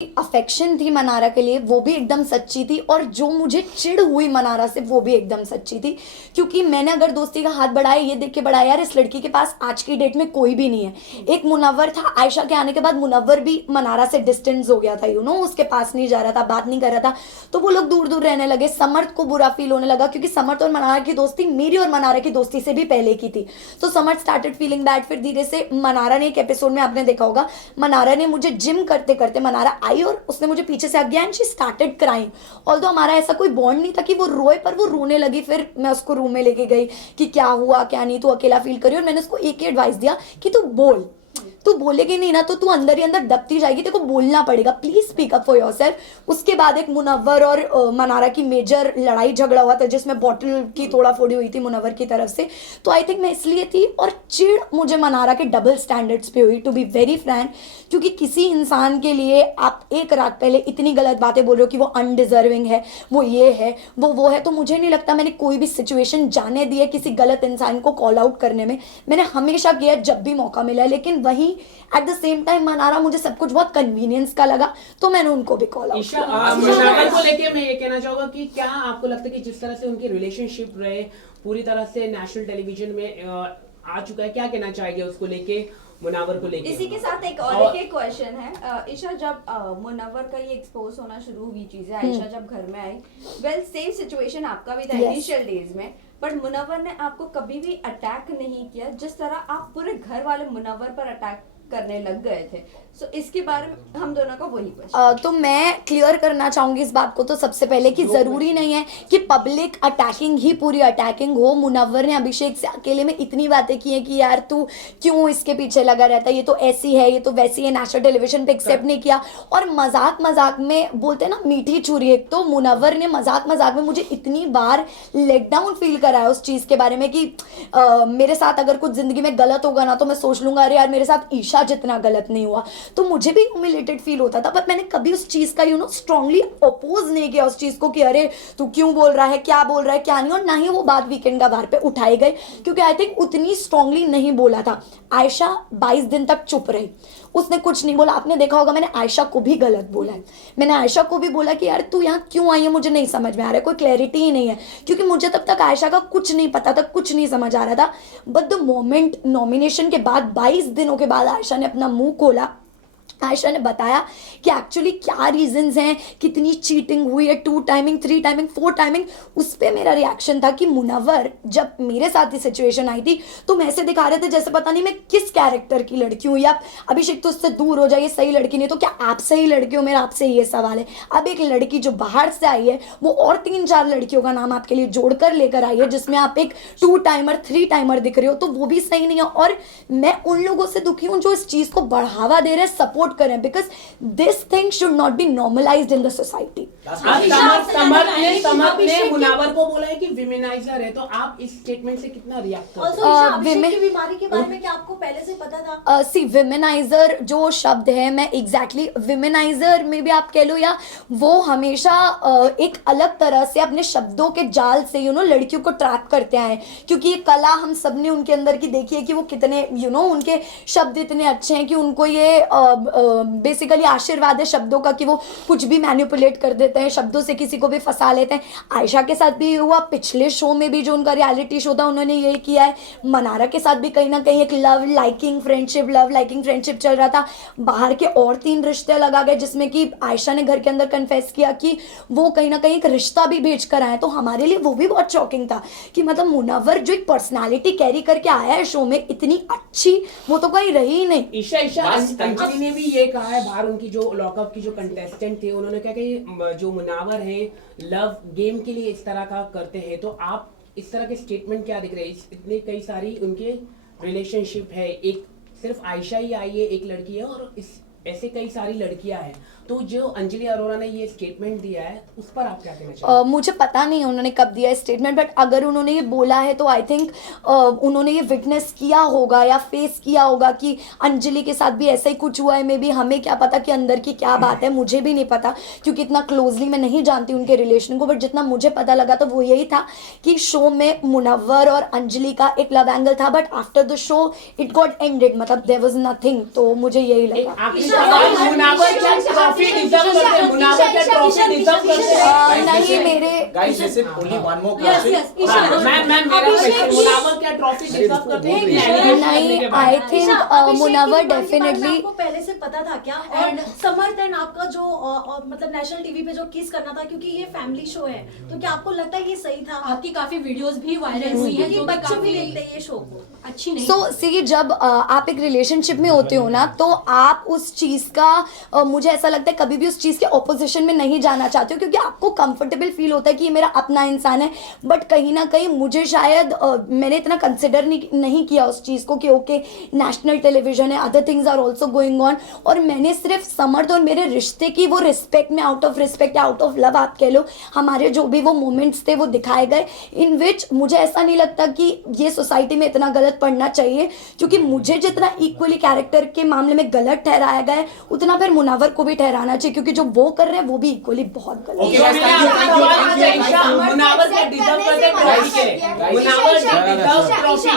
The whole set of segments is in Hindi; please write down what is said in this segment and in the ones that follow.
अफेक्शन थी मनारा के लिए वो भी एकदम सच्ची थी, और जो मुझे चिढ़ हुई मनारा से वो भी एकदम सच्ची थी। क्योंकि मैंने अगर दोस्ती का हाथ बढ़ाया ये देख के बढ़ाया यार इस लड़की के पास आज की डेट में कोई भी नहीं है। एक मुनव्वर था, आयशा के आने के बाद मुनव्वर भी मनारा से डिस्टेंस हो गया था, उसके पास नहीं जा रहा था, बात नहीं कर रहा था, तो वो लोग दूर दूर रहने लगे। समर्थ को बुरा फील होने लगा क्योंकि समर्थ और मनारा की दोस्ती मेरी और मनारा की दोस्ती से भी पहले की थी, तो समर्थ स्टार्टेड फीलिंग बैड। फिर धीरे से मनारा ने, एक एपिसोड में आपने देखा होगा, मनारा ने मुझे जिम करते करते मनारा आई और उसने मुझे पीछे से again she started crying. Although हमारा ऐसा कोई बॉन्ड नहीं था कि वो रोए, पर वो रोने लगी। फिर मैं उसको रूम में लेके गई कि क्या हुआ क्या नहीं, तू अकेला फील करी, और मैंने उसको एक ही एडवाइस दिया कि तू बोल, तू बोलेगी नहीं ना तो तू अंदर ही अंदर दबती जाएगी, तेरे को बोलना पड़ेगा, please speak up for yourself. उसके बाद एक मुनव्वर और मनारा की मेजर लड़ाई झगड़ा हुआ था जिसमें बॉटल की तोड़ा फोड़ी हुई थी मुनव्वर की तरफ से, तो आई थिंक मैं इसलिए थी। और चिढ़ मुझे मनारा के डबल स्टैंडर्ड्स पे हुई, टू बी वेरी फ्रैंक, क्योंकि किसी इंसान के लिए आप एक रात पहले इतनी गलत बातें बोल रहे हो कि वो अनडिजर्विंग है, वो ये है वो है, तो मुझे नहीं लगता मैंने कोई भी सिचुएशन जाने दी है किसी गलत इंसान को कॉल आउट करने में। मैंने हमेशा किया जब भी मौका मिला है, लेकिन वहीं at the same time Mannara मुझे सब कुछ बहुत कन्वीनियंस का लगा, तो मैंने उनको भी कॉल आउट किया। मुशावल को लेके मैं ये कहना चाहूंगा कि क्या आपको लगता है कि जिस तरह से उनकी रिलेशनशिप रहे पूरी तरह से नेशनल टेलीविजन में आ चुका है, क्या कहना चाहिए उसको लेके, मुनावर को लेके? इसी के साथ एक क्वेश्चन है ईशा, जब मुनव्वर का ये एक्सपोज होना शुरू हुई चीजें, आयशा जब घर में आई, वेल सेम सिचुएशन आपका भी था इनिशियल डेज में, बट मुनव्वर ने आपको कभी भी अटैक नहीं किया जिस तरह आप पूरे घर वाले मुनव्वर पर अटैक करने लग गए थे। सो इसके बारे में हम दोनों का वही क्वेश्चन। तो मैं क्लियर करना चाहूंगी इस बात को तो सबसे पहले कि जरूरी नहीं है कि पब्लिक अटैकिंग ही पूरी अटैकिंग हो। मुनव्वर ने अभिषेक से अकेले में इतनी बातें की हैं कि यार तू क्यों इसके पीछे लगा रहता है, ये तो ऐसी है, ये तो वैसी है, नेशनल टेलीविजन पे एक्सेप्ट नहीं किया। और मजाक मजाक में बोलते हैं ना मीठी छुरी, एक तो मुनव्वर ने मजाक मजाक में मुझे इतनी बार लेट डाउन फील कराया उस चीज के बारे में कि मेरे साथ अगर कुछ जिंदगी में गलत होगा ना तो मैं सोच लूंगा अरे यार मेरे साथ ईशा जितना गलत नहीं हुआ, तो मुझे भी ह्यूमिलेटेड फील होता था। पर मैंने कभी उस चीज का स्ट्रांगली अपोज नहीं किया उस चीज को कि अरे तू क्यों बोल रहा है, क्या बोल रहा है, क्या नहीं, और ना ही वो बात वीकेंड का बार पे उठाए गए, क्योंकि आई थिंक उतनी स्ट्रांगली नहीं बोला था। आयशा 22 दिन तक चुप रही, उसने कुछ नहीं बोला। आपने देखा होगा मैंने आयशा को भी गलत बोला है, मैंने आयशा को भी बोला कि यार तू यहाँ क्यों आई है, मुझे नहीं समझ में आ रहा है, कोई क्लैरिटी ही नहीं है, क्योंकि मुझे तब तक आयशा का कुछ नहीं पता था, कुछ नहीं समझ आ रहा था। बट द मोमेंट नॉमिनेशन के बाद 22 दिनों के बाद आयशा ने अपना मुंह खोला, आयशा ने बताया कि एक्चुअली क्या रीजंस हैं, कितनी चीटिंग हुई है, 2 टाइमिंग 3 टाइमिंग 4 टाइमिंग। उस पर मेरा रिएक्शन था कि मुनव्वर जब मेरे साथ ये सिचुएशन आई थी तो मैं ऐसे दिखा रहे थे जैसे पता नहीं मैं किस कैरेक्टर की लड़की हूँ, या अभिषेक तो उससे दूर हो जाइए, सही लड़की नहीं, तो क्या आप सही लड़की हो, मेरा आपसे ये सवाल है। अब एक लड़की जो बाहर से आई है वो और 3-4 लड़कियों का नाम आपके लिए जोड़कर लेकर आई है जिसमें आप एक 2 टाइमर 3 टाइमर दिख रहे हो, तो वो भी सही नहीं है। और मैं उन लोगों से दुखी हूँ जो इस चीज को बढ़ावा दे रहे हैं, सपोर्ट करें, because this thing should not be normalised in the society. Samarth ने मुनावर को बोला है कि विमेनाइजर है, तो आप इस स्टेटमेंट से कितना रिएक्ट करते हैं? अभिषेक की बीमारी के बारे में क्या आपको पहले से पता था? सी विमेनाइजर जो शब्द है, मैं एग्जैक्टली विमेनाइजर में भी आप कह लो, या वो हमेशा एक अलग तरह से अपने शब्दों के जाल से लड़कियों को ट्रैप करते आए, क्योंकि ये कला हम सब ने उनके अंदर की देखी है कि वो कितने उनके शब्द इतने अच्छे हैं कि उनको ये बेसिकली आशीर्वाद है शब्दों का कि वो कुछ भी मैनिपुलेट कर देते हैं, शब्दों से किसी को भी फंसा लेते हैं। आयशा के साथ भी हुआ, पिछले शो में भी जो उनका रियलिटी शो था उन्होंने यही किया है। मनारा के साथ भी कहीं ना कहीं एक लव लाइकिंग फ्रेंडशिप चल रहा था। बाहर के और 3 रिश्ते लगा गए जिसमें कि आयशा ने घर के अंदर कन्फेस किया कि वो कहीं ना कहीं एक रिश्ता भी भेज कर आए, तो हमारे लिए वो भी बहुत शॉकिंग था कि मतलब मुनव्वर जो एक पर्सनालिटी कैरी करके आया है शो में इतनी अच्छी, वो तो कहीं रही ही नहीं। ईशा अंजलि ने भी ये कहा है, बाहर उनकी जो लॉकअप की जो कंटेस्टेंट थे उन्होंने कहा कि जो मुनावर है लव गेम के लिए इस तरह का करते हैं, तो आप इस तरह के स्टेटमेंट क्या दिख रहे हैं? इतने कई सारी उनके रिलेशनशिप है, एक सिर्फ आयशा ही आई है, एक लड़की है, और इस ऐसे कई सारी लड़कियां हैं, तो जो अंजलि अरोरा ने ये स्टेटमेंट दिया है उस पर आप क्या कहना चाहेंगे? मुझे पता नहीं उन्होंने कब दिया है स्टेटमेंट, बट अगर उन्होंने ये बोला है तो आई थिंक उन्होंने ये विटनेस किया होगा या फेस किया होगा कि अंजलि के साथ भी ऐसा ही कुछ हुआ है। मे बी हमें क्या पता कि अंदर की क्या बात है, मुझे भी नहीं पता क्योंकि इतना क्लोजली मैं नहीं जानती उनके रिलेशन को, बट जितना मुझे पता लगा तो वो यही था कि शो में मुनव्वर और अंजलि का एक लव एंगल था, but after the show it got ended, मतलब देयर वाज नथिंग, तो मुझे यही लगा। मुनावर क्या ट्रॉफी डिजर्व करते हैं? मुनावर क्या ट्रॉफी डिजर्व करते हैं? नहीं मेरे Guys, this is only one more Yes, question. yes, Isha, ma'am मेरा क्वेश्चन, मुनावर क्या ट्रॉफी डिजर्व करते हैं? नहीं आई थिंक मुनावर डेफिनेटली आपको पहले से पता था क्या? और समर देन आपका जो मतलब नेशनल टीवी पे जो किस करना था, क्योंकि ये फैमिली शो है, तो क्या आपको लगता है ये सही था? आपकी काफी वीडियोस भी वायरल हुई हैं जो कि बच्चे भी काफी देखते हैं ये शो को। अच्छी नहीं। सो सी जब आप एक रिलेशनशिप में होते हो ना, तो आप उस चीज का मुझे ऐसा लगता है कभी भी उस चीज के ऑपोजिशन में नहीं जाना चाहते हो, क्योंकि आपको कंफर्टेबल फील होता है कि ये मेरा अपना इंसान है। बट कहीं ना कहीं मुझे शायद मैंने इतना कंसिडर नहीं किया उस चीज को कि ओके नेशनल टेलीविजन है, other things are also going on, और मैंने सिर्फ समर्थ और मेरे रिश्ते की वो रिस्पेक्ट में आउट ऑफ रिस्पेक्ट या आउट ऑफ लव आप कह लो, हमारे जो भी वो मोमेंट्स थे वो दिखाए गए, इन विच मुझे ऐसा नहीं लगता कि ये सोसाइटी में इतना गलत पड़ना चाहिए, क्योंकि मुझे जितना इक्वली कैरेक्टर के मामले में गलत ठहराया गया है उतना फिर मुनावर को भी ठहराना चाहिए, क्योंकि जो वो कर रहे हैं वो भी इक्वली बहुत गलत Okay, है। guys, thank you. Isha, Munawar क्या डिजर्व करते हैं ट्रॉफी के लिए? Munawar deserve trophy.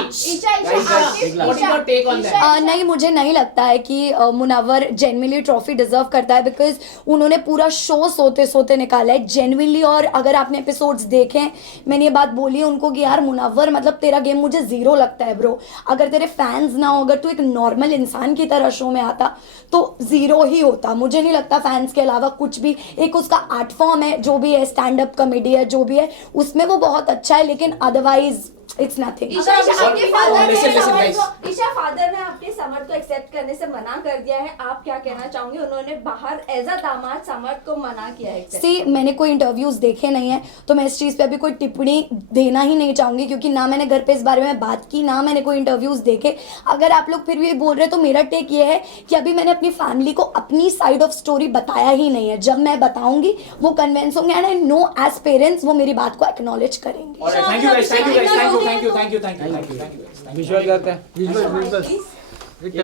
What is your take on that? नहीं मुझे नहीं लगता है कि मुनावर जेन्युइनली ट्रॉफी डिजर्व करता है, बिकॉज उन्होंने पूरा शो सोते सोते निकाला है जेन्युइनली। और अगर आपने एपिसोड्स देखे, मैंने ये बात बोली है उनको कि यार मुनावर मतलब तेरा गेम मुझे जीरो लगता है ब्रो, अगर तेरे फैंस ना हो, अगर तू एक नॉर्मल इंसान की तरह शो में आता तो जीरो ही होता। मुझे नहीं लगता फैंस के अलावा कुछ भी, एक उसका आर्ट फॉर्म है जो भी है, स्टैंड अप कॉमेडी है जो भी है, उसमें वो बहुत अच्छा है, लेकिन अदरवाइज इट्स नथिंग। ईशा, आपके फादर ने Listen, समर guys. को, ईशा फादर ने आपके समर को एक्सेप्ट करने से मना कर दिया है, आप क्या कहना चाहोगे? उन्होंने बाहर एज अ दामाद समर को मना किया है accept। सी मैंने कोई इंटरव्यूज देखे नहीं है, तो मैं इस चीज़ पे अभी कोई टिप्पणी देना ही नहीं चाहूँगी, क्योंकि ना मैंने घर पे इस बारे में बात की, ना मैंने कोई इंटरव्यूज देखे। अगर आप लोग फिर भी बोल रहे हैं तो मेरा टेक ये है कि अभी मैंने अपनी फैमिली को अपनी साइड ऑफ स्टोरी बताया ही नहीं है। जब मैं बताऊंगी वो कन्विंस होंगे, and I know as parents वो मेरी बात को एक्नॉलेज करेंगे। Alright, thank you guys, thank you guys, thank you, thank you, thank you, thank you, thank you, thank you, guys. Thank you. Visual करते हैं। Please.